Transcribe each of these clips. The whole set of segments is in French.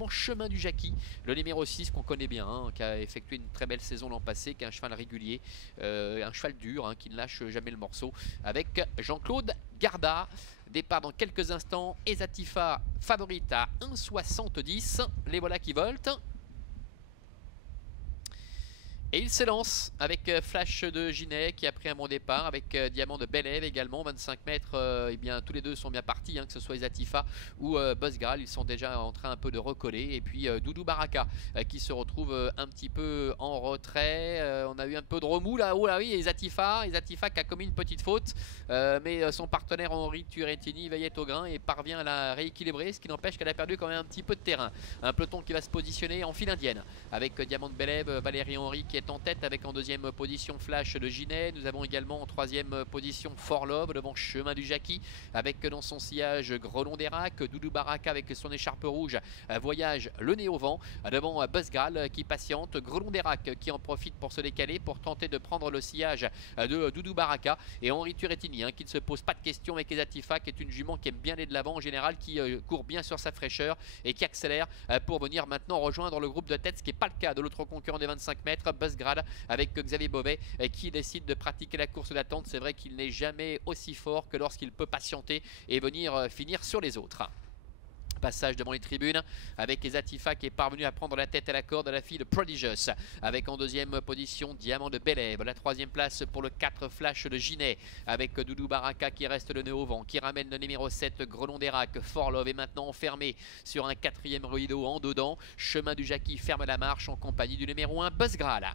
également Chemin du Jackie, le numéro 6 qu'on connaît bien, hein, qui a effectué une très belle saison l'an passé, qui est un cheval régulier, un cheval dur, hein, qui ne lâche jamais le morceau, avec Jean-Claude Garda. Départ dans quelques instants, Ezatifa favorite à 1,70, les voilà qui voltent. Et il s'élance avec Flash de Ginet qui a pris un bon départ, avec Diamant de Bélève également, 25 mètres, et bien tous les deux sont bien partis, hein, que ce soit Ezatifa ou Buzzgral, ils sont déjà en train un peu de recoller. Et puis Doudou Baraka qui se retrouve un petit peu en retrait, on a eu un peu de remous là, oh là oui, Ezatifa qui a commis une petite faute, mais son partenaire Henri Turetini veillait au grain et parvient à la rééquilibrer, ce qui n'empêche qu'elle a perdu quand même un petit peu de terrain. Un peloton qui va se positionner en file indienne, avec Diamant de Bélève, Valérie Henry qui est en tête, avec en deuxième position Flash de Ginet. Nous avons également en troisième position For Love devant Chemin du Jackie, avec dans son sillage Grelon d'Erac, Doudou Baraka avec son écharpe rouge voyage le nez au vent, devant Buzzgral qui patiente, Grelon d'Erac qui en profite pour se décaler, pour tenter de prendre le sillage de Doudou Baraka, et Henri Turetini, hein, qui ne se pose pas de questions avec Ezatifa, qui est une jument qui aime bien aller de l'avant en général, qui court bien sur sa fraîcheur et qui accélère pour venir maintenant rejoindre le groupe de tête, ce qui n'est pas le cas de l'autre concurrent des 25 mètres, Buzzgral, avec Xavier Beauvais qui décide de pratiquer la course d'attente. C'est vrai qu'il n'est jamais aussi fort que lorsqu'il peut patienter et venir finir sur les autres. Passage devant les tribunes avec Ezatifa qui est parvenu à prendre la tête à la corde à la fille de Prodigious, avec en deuxième position Diamant de Bélève. La troisième place pour le 4 Flash de Ginet, avec Doudou Baraka qui reste le nez au vent, qui ramène le numéro 7 Grelon d'Erac. For Love est maintenant enfermé sur un quatrième rideau en dedans. Chemin du Jackie ferme la marche en compagnie du numéro 1 Buzzgral.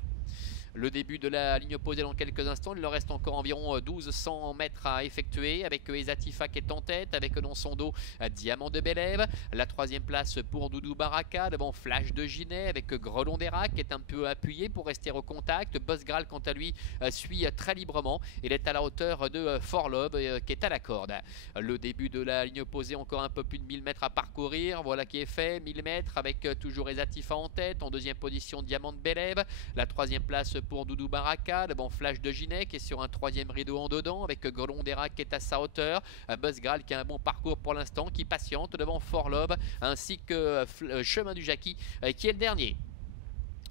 Le début de la ligne opposée dans quelques instants. Il leur reste encore environ 1200 mètres à effectuer, avec Ezatifa qui est en tête, avec dans son dos Diamant de Bélève. La troisième place pour Doudou Baraka devant Flash de Ginet, avec Grelon d'Erac qui est un peu appuyé pour rester au contact. Buzzgral quant à lui suit très librement. Il est à la hauteur de For Love qui est à la corde. Le début de la ligne opposée, encore un peu plus de 1000 mètres à parcourir. Voilà qui est fait, 1000 mètres avec toujours Ezatifa en tête. En deuxième position Diamant de Bélève. La troisième place pour Doudou Baraka devant Flash de Ginet qui est sur un troisième rideau en dedans, avec Grelon d'Erac qui est à sa hauteur, Buzzgral qui a un bon parcours pour l'instant, qui patiente devant For Love, ainsi que Chemin du Jackie qui est le dernier.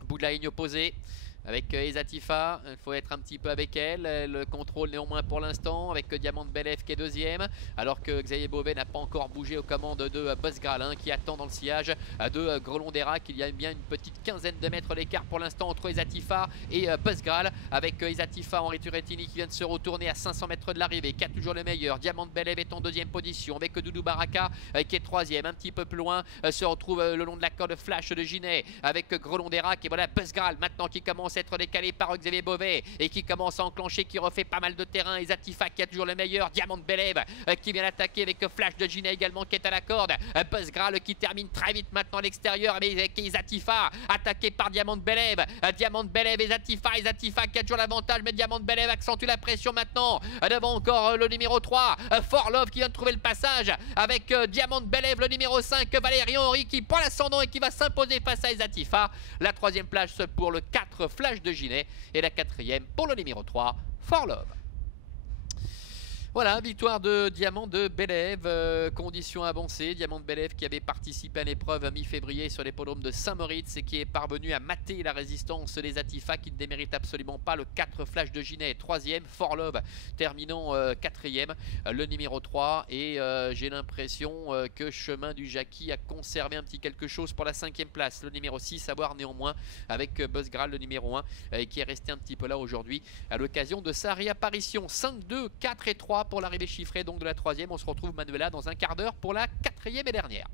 Bout de la ligne opposée avec Ezatifa, il faut être un petit peu avec elle, le contrôle néanmoins pour l'instant, avec Diamant de Bélève qui est deuxième, alors que Xavier Beauvais n'a pas encore bougé aux commandes de Buzzgral, hein, qui attend dans le sillage de Grelon d'Erac. Il y a bien une petite quinzaine de mètres d'écart pour l'instant entre Ezatifa et Buzzgral, avec Ezatifa, Henri Turetini qui vient de se retourner à 500 mètres de l'arrivée, qui a toujours le meilleur. Diamant de Bélève est en deuxième position, avec Doudou Baraka qui est troisième, un petit peu plus loin, se retrouve le long de la corde Flash de Ginet, avec Grelon d'Erac, et voilà Buzzgral maintenant qui commence à être décalé par Xavier Beauvais et qui commence à enclencher, qui refait pas mal de terrain. Ezatifa qui a toujours le meilleur, Diamant de Bélève qui vient attaquer avec Flash de Ginet également qui est à la corde, Buzzgral qui termine très vite maintenant à l'extérieur, mais avec Ezatifa attaqué par Diamant de Bélève, Ezatifa qui a toujours l'avantage, mais Diamant de Bélève accentue la pression maintenant devant encore le numéro 3 For Love qui vient de trouver le passage, avec Diamant de Bélève, le numéro 5 Valérie Henry qui prend l'ascendant et qui va s'imposer face à Ezatifa. La troisième place pour le 4 Flash de Ginet et la quatrième pour le numéro 3 For Love. Voilà, victoire de Diamant de Bélève, conditions avancées. Diamant de Bélève qui avait participé à l'épreuve à mi-février sur l'hippodrome de Saint-Moritz et qui est parvenu à mater la résistance des Ezatifa qui ne démérite absolument pas. Le 4 Flash de Ginet, troisième, For Love terminant quatrième, le numéro 3. Et j'ai l'impression que Chemin du Jackie a conservé un petit quelque chose pour la cinquième place. Le numéro 6 à voir néanmoins, avec Buzzgral, le numéro 1, qui est resté un petit peu là aujourd'hui à l'occasion de sa réapparition. 5, 2, 4 et 3 pour l'arrivée chiffrée donc de la troisième. On se retrouve Manuela dans un quart d'heure pour la quatrième et dernière.